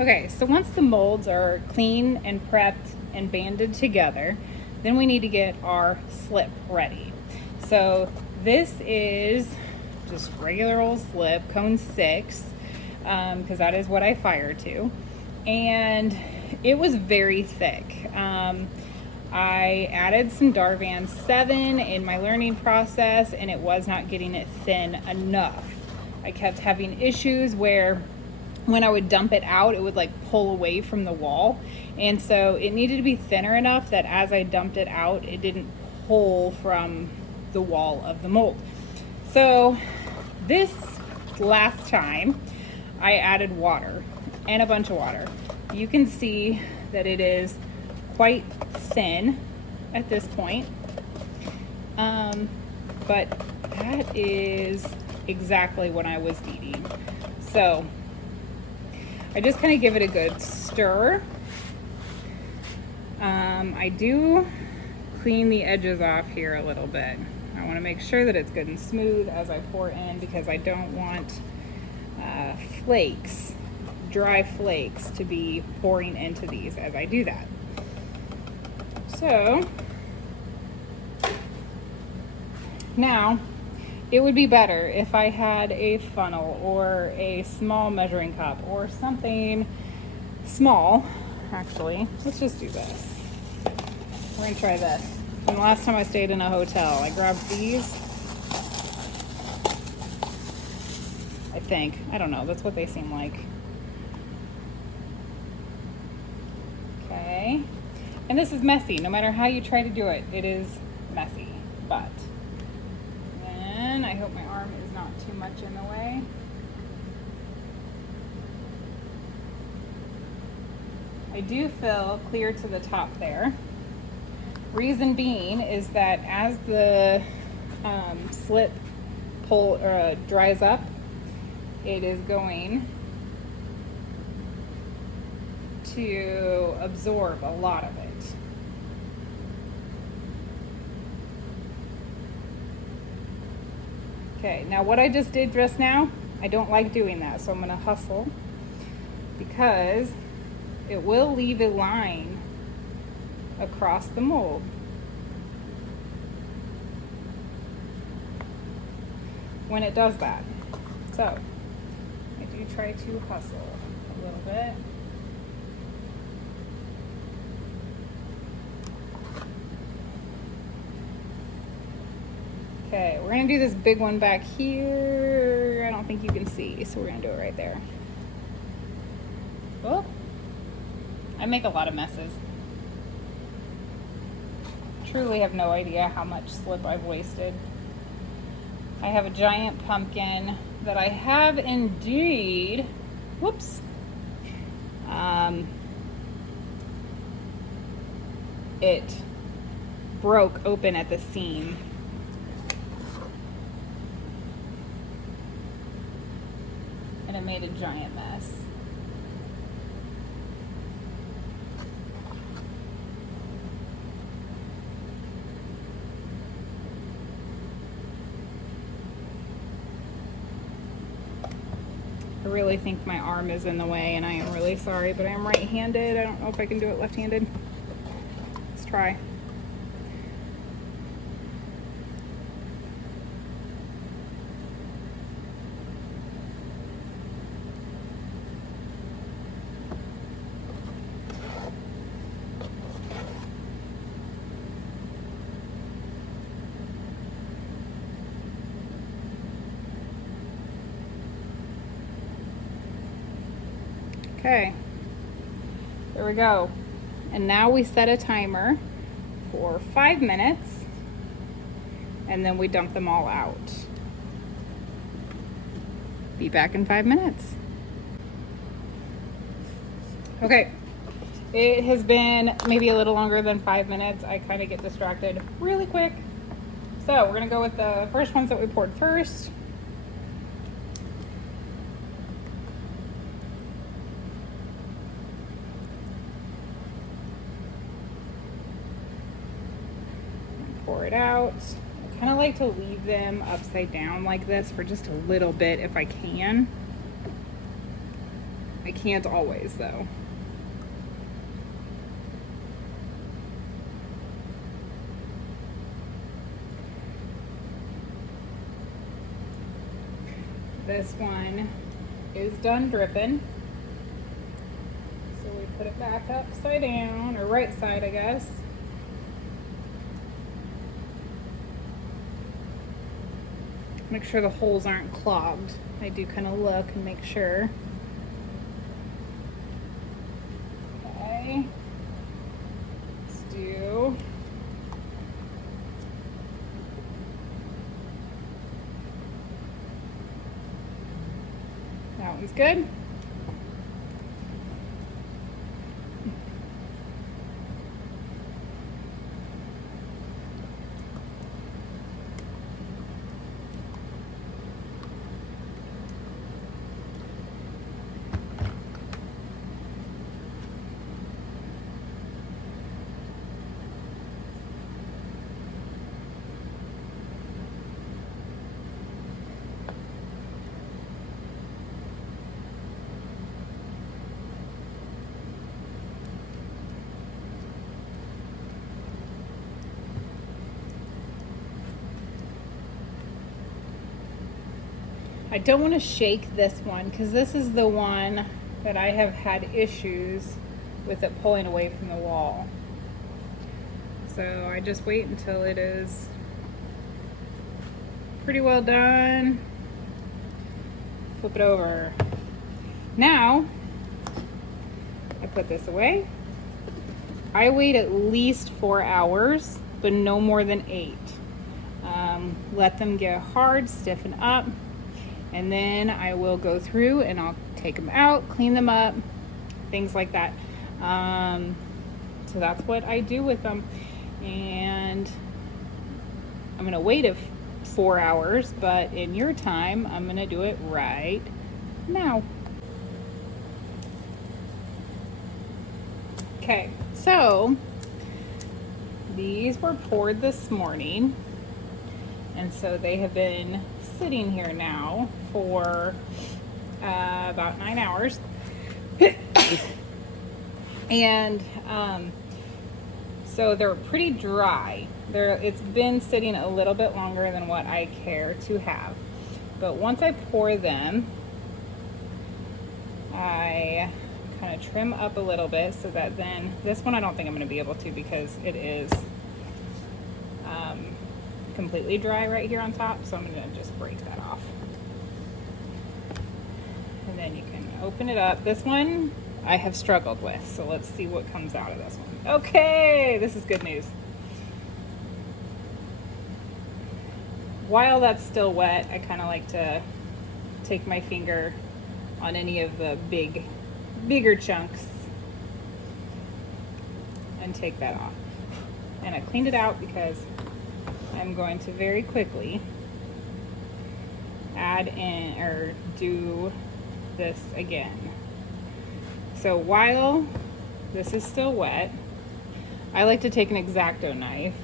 Okay, so once the molds are clean and prepped and banded together, then we need to get our slip ready. So this is just regular old slip, cone 6, because that is what I fire to. And it was very thick. I added some Darvan 7 in my learning process, and it was not getting it thin enough. I kept having issues where when I would dump it out, it would like pull away from the wall. And so it needed to be thinner enough that as I dumped it out, it didn't pull from the wall of the mold. So this last time I added water and a bunch of water. You can see that it is quite thin at this point. But that is exactly what I was needing. So I just kind of give it a good stir. I do clean the edges off here a little bit. I want to make sure that it's good and smooth as I pour in, because I don't want flakes, dry flakes, to be pouring into these as I do that. So now it would be better if I had a funnel or a small measuring cup or something small. Actually, let's just do this. We're gonna try this. And the last time I stayed in a hotel, I grabbed these. I think. I don't know. That's what they seem like. Okay. And this is messy. No matter how you try to do it, it is messy. But then I hope my arm is not too much in the way. I do fill clear to the top there. Reason being is that as the slip dries up, it is going to absorb a lot of it. Okay, now what I just did just now, I don't like doing that, so I'm gonna hustle, because it will leave a line across the mold. When it does that. So I do try to hustle a little bit. Okay, we're gonna do this big one back here. I don't think you can see, so we're gonna do it right there. Oh, I make a lot of messes. Truly have no idea how much slip I've wasted. I have a giant pumpkin that I have indeed, whoops, it broke open at the seam. And it made a giant mess. I really think my arm is in the way, and I am really sorry, but I am right-handed. I don't know if I can do it left-handed. Let's try. Okay, there we go. And now we set a timer for 5 minutes, and then we dump them all out. Be back in 5 minutes. Okay, it has been maybe a little longer than 5 minutes. I kind of get distracted really quick. So we're gonna go with the first ones that we poured first. Pour it out. I kind of like to leave them upside down like this for just a little bit if I can. I can't always though. This one is done dripping. So we put it back upside down, or right side, I guess. Make sure the holes aren't clogged. I do kind of look and make sure. Okay. Let's do. That one's good. I don't want to shake this one because this is the one that I have had issues with it pulling away from the wall. So I just wait until it is pretty well done. Flip it over. Now, I put this away. I wait at least 4 hours, but no more than 8. Let them get hard, stiffen up. And then I will go through and I'll take them out, clean them up, things like that. So that's what I do with them. And I'm gonna wait 4 hours, but in your time, I'm gonna do it right now. Okay, so these were poured this morning. And so they have been sitting here now for about 9 hours. And so they're pretty dry. It's been sitting a little bit longer than what I care to have. But once I pour them, I kind of trim up a little bit so that then, this one I don't think I'm going to be able to because it is completely dry right here on top, so I'm going to just break that off. And then you can open it up. This one I have struggled with, so let's see what comes out of this one. Okay, this is good news. While that's still wet, I kind of like to take my finger on any of the bigger chunks and take that off. And I cleaned it out because I'm going to very quickly add in or do this again. So while this is still wet, I like to take an X-Acto knife.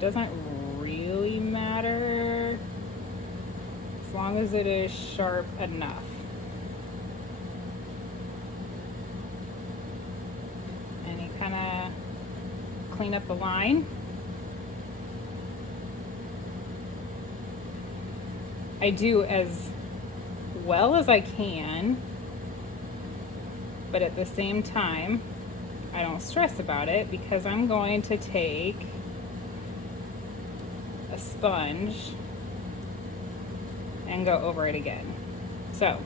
Doesn't really matter as long as it is sharp enough. And you kind of clean up the line. I do as well as I can, but at the same time, I don't stress about it because I'm going to take a sponge and go over it again. So,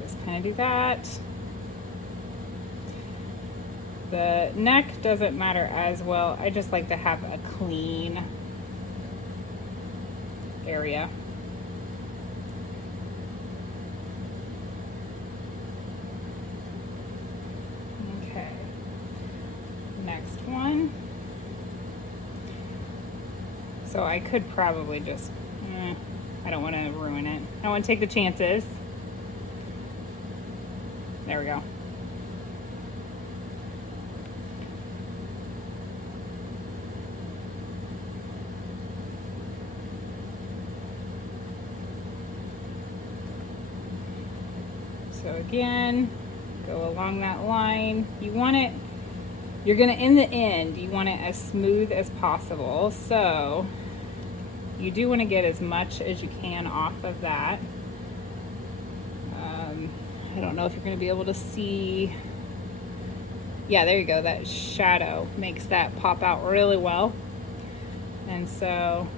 just kind of do that. The neck doesn't matter as well. I just like to have a clean area. Okay, next one. So I could probably just, I don't want to ruin it. I want to take the chances. There we go. So again, go along that line. You want it, you're gonna, in the end, you want it as smooth as possible. So you do want to get as much as you can off of that. I don't know if you're going to be able to see. Yeah, there you go. That shadow makes that pop out really well. And so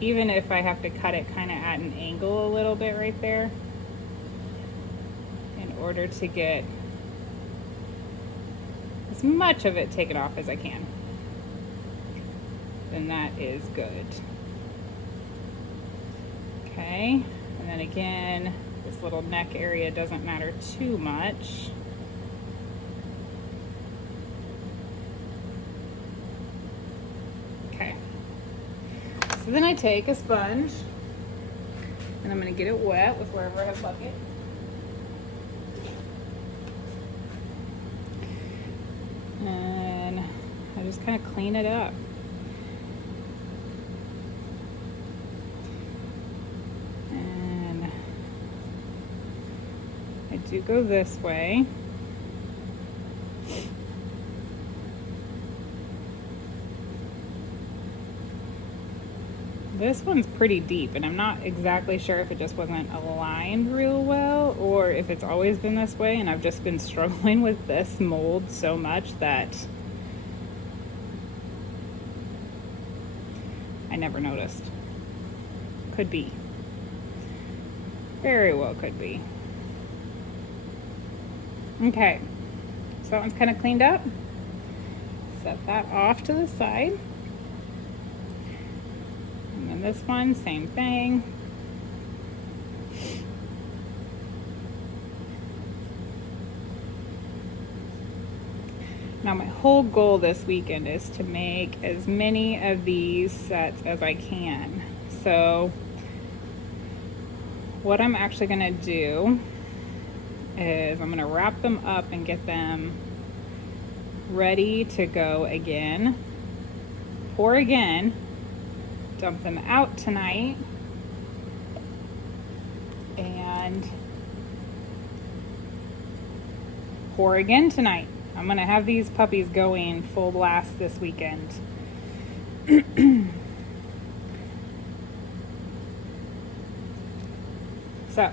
even if I have to cut it kind of at an angle a little bit right there in order to get as much of it taken off as I can, then that is good. Okay, and then again, this little neck area doesn't matter too much. Okay, so then I take a sponge and I'm going to get it wet with wherever I have bucket. And I just kind of clean it up. I do go this way. This one's pretty deep, and I'm not exactly sure if it just wasn't aligned real well or if it's always been this way and I've just been struggling with this mold so much that I never noticed. Could be. Very well could be. Okay, so that one's kind of cleaned up. Set that off to the side. And then this one, same thing. Now my whole goal this weekend is to make as many of these sets as I can. So what I'm actually gonna do is I'm gonna wrap them up and get them ready to go again. Pour again, dump them out tonight, and pour again tonight. I'm gonna have these puppies going full blast this weekend. So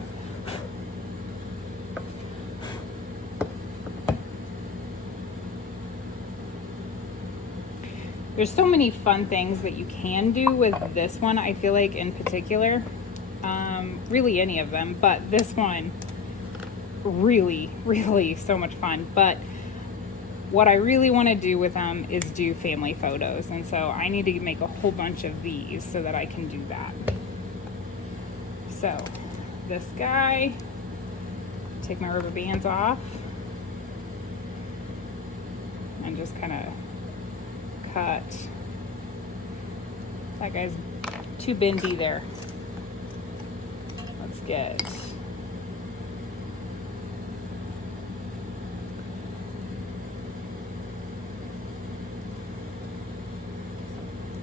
there's so many fun things that you can do with this one, I feel like, in particular. Really any of them, but this one, really, really so much fun. But what I really want to do with them is do family photos. And so I need to make a whole bunch of these so that I can do that. So this guy, take my rubber bands off and just kind of cut. That guy's too bendy there. Let's get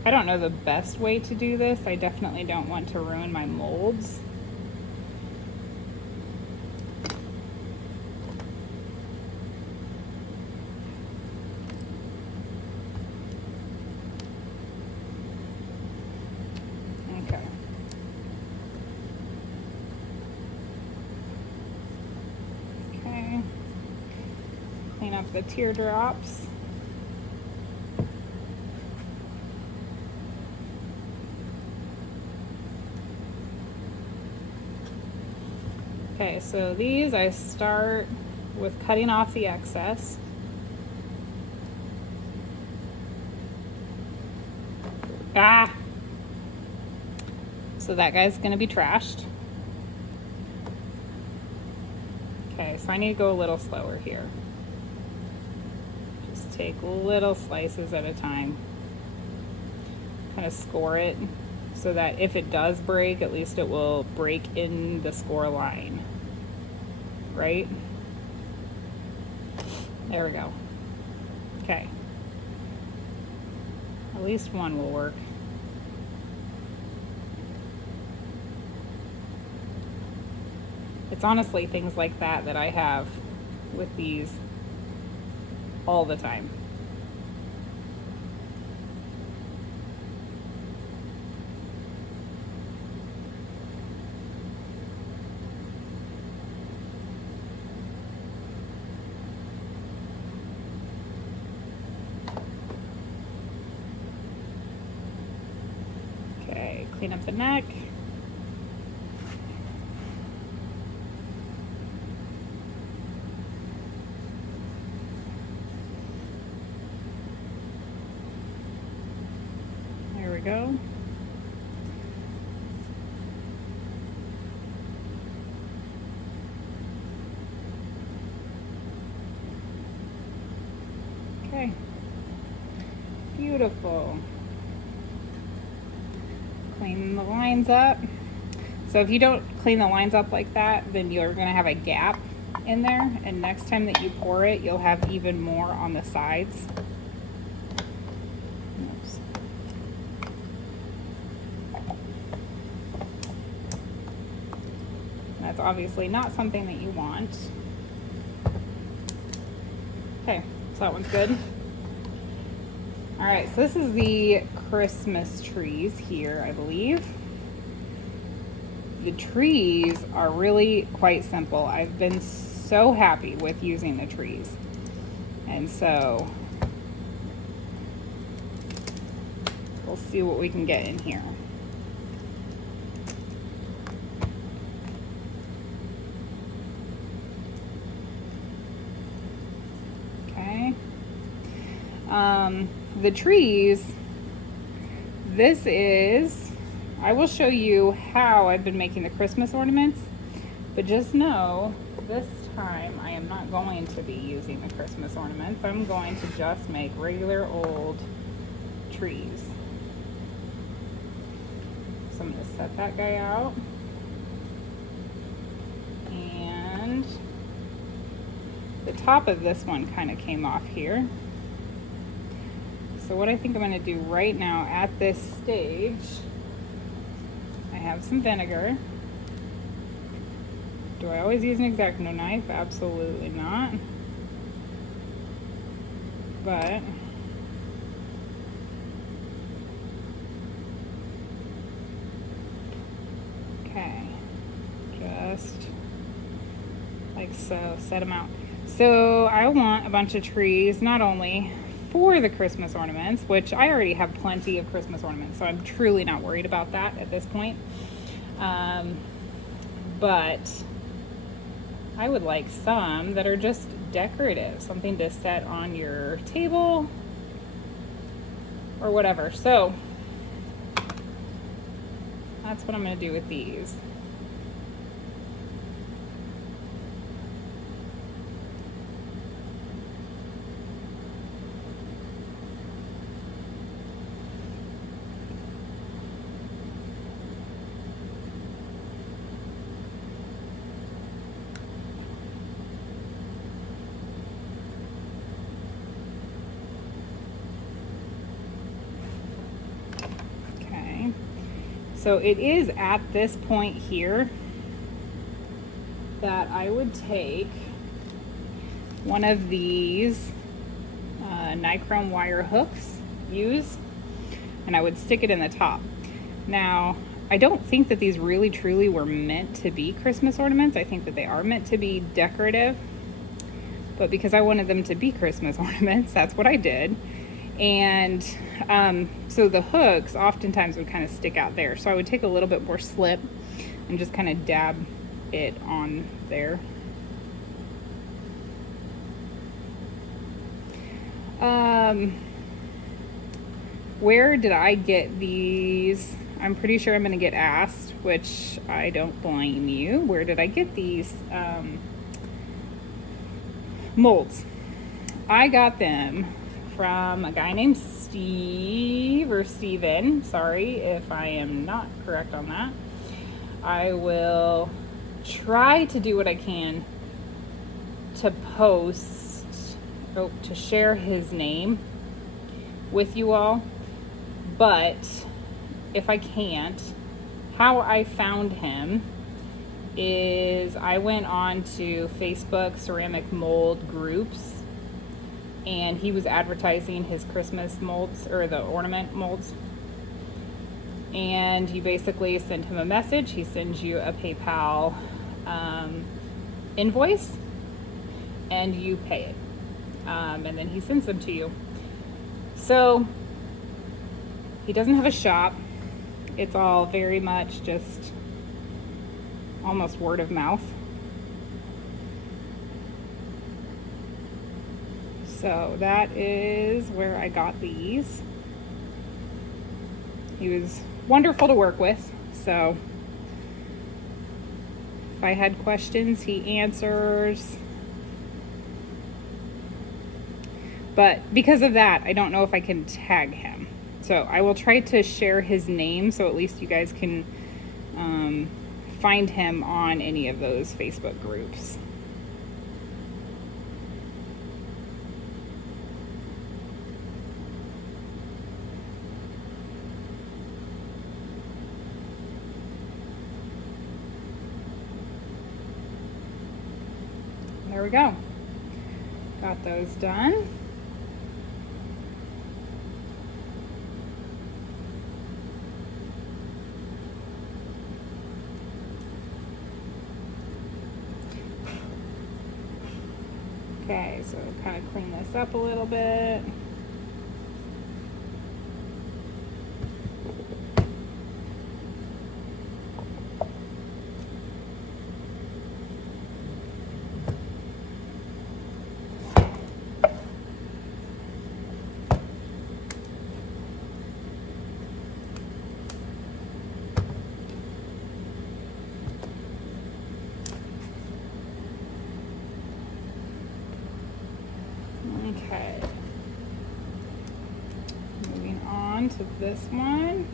I don't know the best way to do this. I definitely don't want to ruin my molds. Okay. Okay. Clean up the teardrops. Okay, so these I start with cutting off the excess. Ah! So that guy's gonna be trashed. Okay, so I need to go a little slower here. Just take little slices at a time. Kind of score it so that if it does break, at least it will break in the score line. Right? There we go. Okay. At least one will work. It's honestly things like that that I have with these all the time. Okay, clean up the neck. There we go. Okay, beautiful. Clean the lines up. So if you don't clean the lines up like that, then you're gonna have a gap in there, and next time that you pour it, you'll have even more on the sides. Oops. That's obviously not something that you want. Okay, so that one's good. All right, so this is the Christmas trees here, I believe. The trees are really quite simple. I've been so happy with using the trees. And so we'll see what we can get in here. Okay. The trees, this is, I will show you how I've been making the Christmas ornaments, but just know this time I am not going to be using the Christmas ornaments. I'm going to just make regular old trees. So I'm going to set that guy out. And the top of this one kind of came off here. So what I think I'm going to do right now at this stage, I have some vinegar. Do I always use an X-Acto knife? Absolutely not. But okay, just like so, set them out. So I want a bunch of trees, not only for the Christmas ornaments, which I already have plenty of Christmas ornaments, so I'm truly not worried about that at this point. But I would like some that are just decorative, something to set on your table or whatever. So that's what I'm going to do with these. So it is at this point here that I would take one of these nichrome wire hooks, and I would stick it in the top. Now, I don't think that these really truly were meant to be Christmas ornaments. I think that they are meant to be decorative, but because I wanted them to be Christmas ornaments, that's what I did. And so the hooks oftentimes would kind of stick out there. So I would take a little bit more slip and just kind of dab it on there. Where did I get these? I'm pretty sure I'm going to get asked, which I don't blame you. Where did I get these molds? I got them from a guy named Steve or Steven. Sorry if I am not correct on that. I will try to do what I can to to share his name with you all. But if I can't, how I found him is I went on to Facebook ceramic mold groups, and he was advertising his Christmas molds, or the ornament molds. And you basically send him a message. He sends you a PayPal invoice, and you pay it. And then he sends them to you. So he doesn't have a shop. It's all very much just almost word of mouth. So that is where I got these. He was wonderful to work with. So if I had questions, he answers. But because of that, I don't know if I can tag him. So I will try to share his name so at least you guys can find him on any of those Facebook groups. There we go. Got those done. Okay, so kind of clean this up a little bit. Okay. Moving on to this one.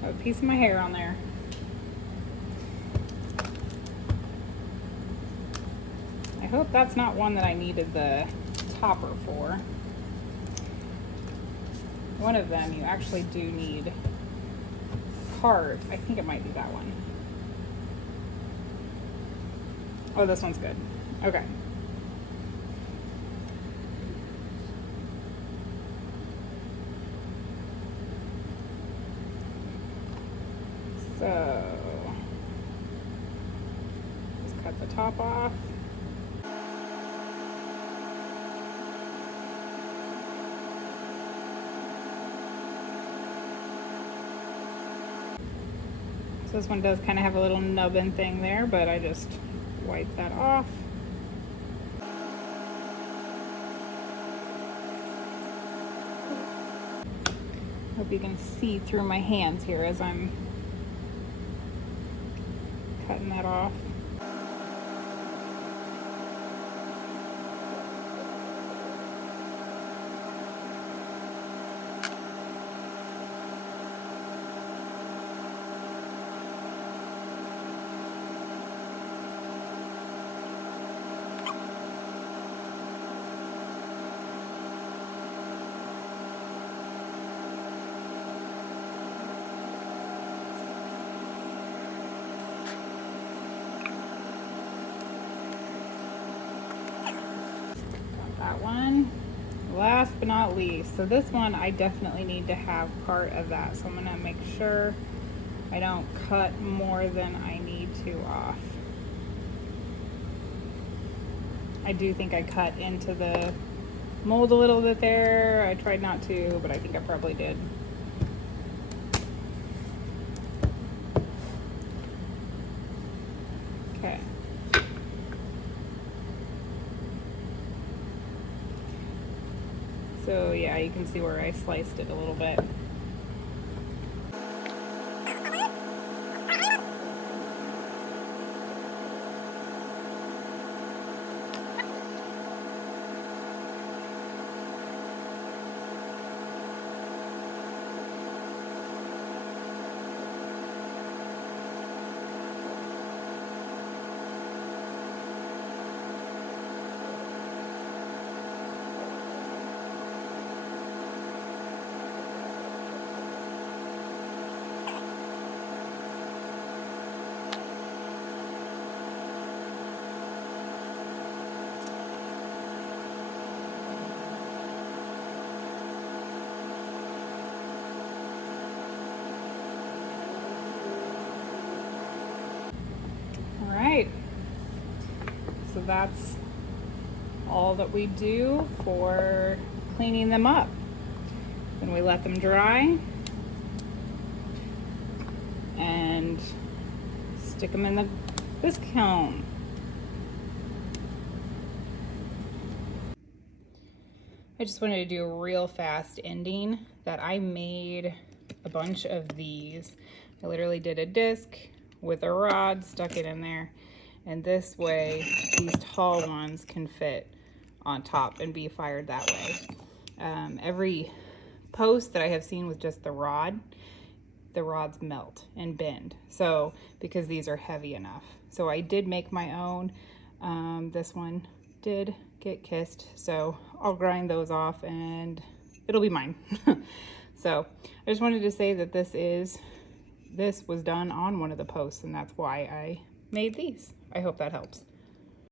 Got a piece of my hair on there. I hope that's not one that I needed the topper for. One of them you actually do need part. I think it might be that one. Oh, this one's good. Okay. So, just cut the top off. So this one does kind of have a little nubbin thing there, but I just wipe that off. Hope you can see through my hands here as I'm cutting that off. That one. Last but not least, so this one I definitely need to have part of that, so I'm gonna make sure I don't cut more than I need to off. I do think I cut into the mold a little bit there. I tried not to, but I think I probably did. Okay. So yeah, you can see where I sliced it a little bit. So that's all that we do for cleaning them up. Then we let them dry and stick them in the whisk cone. I just wanted to do a real fast ending that I made a bunch of these. I literally did a disc with a rod, stuck it in there, and this way these tall ones can fit on top and be fired that way. Every post that I have seen with just the rods melt and bend, so because these are heavy enough. So I did make my own. This one did get kissed, so I'll grind those off and it'll be mine. So I just wanted to say that this was done on one of the posts, and that's why I made these. I hope that helps.